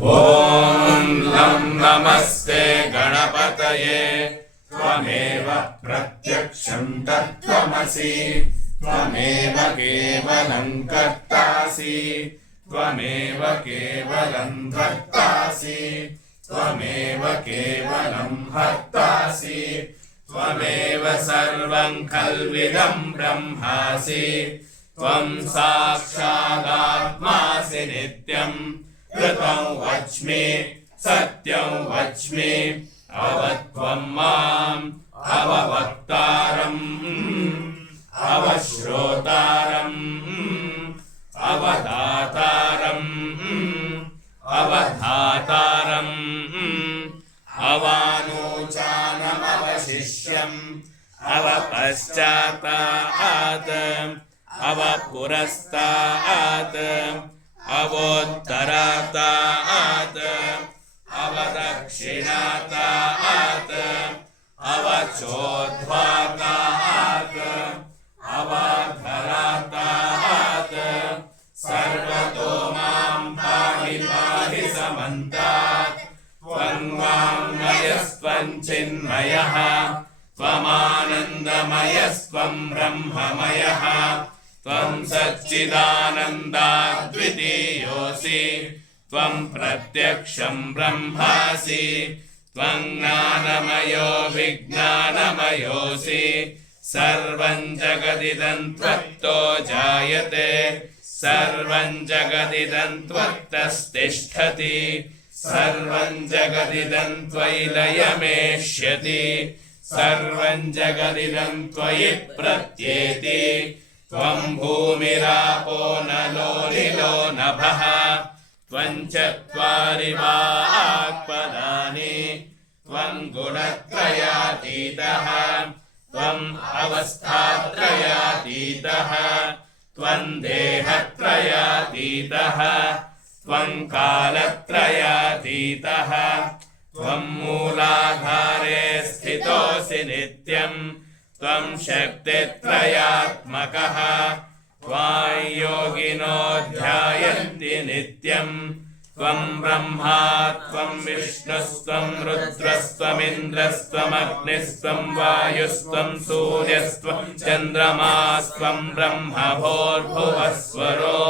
ॐ लं नमस्ते गणपतये त्वमेव प्रत्यक्षं तत्त्वमसि त्वमेव केवलं कर्तासि त्वमेव केवलं भर्तासि त्वमेव केवलं हर्तासि त्वमेव सर्वं खल्विदं ब्रह्मासि त्वं साक्षादात्मासि नित्यं ऋतं वच्मि सत्यं वच्मि अवत्वं माम् अववक्तारम् अवश्रोतारम् अवदातारम् अवधातारम् अवानोचानमवशिष्यम् अवपश्चातात् अवपुरस्तात् अवोत्तरातात् अवदक्षिणातात् अवचोद्ध्वातात् अवाधरातात् सर्वतो मां पाहि पाहि समन्तात् त्वं वाङ्मयस्त्वं चिन्मयः त्वमानन्दमयस्त्वं ब्रह्ममयः त्वं सच्चिदानन्दाद्वितीयोऽसि त्वं प्रत्यक्षं ब्रह्मासि त्वं ज्ञानमयो विज्ञानमयोऽसि सर्वं जगदिदं त्वत्तो जायते सर्वं जगदिदं त्वत्तस्तिष्ठति सर्वं जगदिदं त्वयि लयमेष्यति सर्वं जगदिदं त्वयि प्रत्येति त्वं भूमिरापो नलो निलो नभः त्वं चत्वारि वाक्पदानि त्वं गुणत्रयातीतः त्वम् अवस्थात्रयातीतः त्वं देहत्रयातीतः त्वं कालत्रयातीतः त्वं मूलाधारे स्थितोऽसि नित्यं त्वं शक्तित्रयात्मकः त्वां योगिनो ध्यायन्ति नित्यं त्वं ब्रह्मा त्वं विष्णुस्त्वं रुद्रस्त्वमिन्द्रस्त्वमग्निस्त्वं वायुस्त्वं सूर्यस्त्वं चन्द्रमास्त्वं ब्रह्म भूर्भुवः स्वरो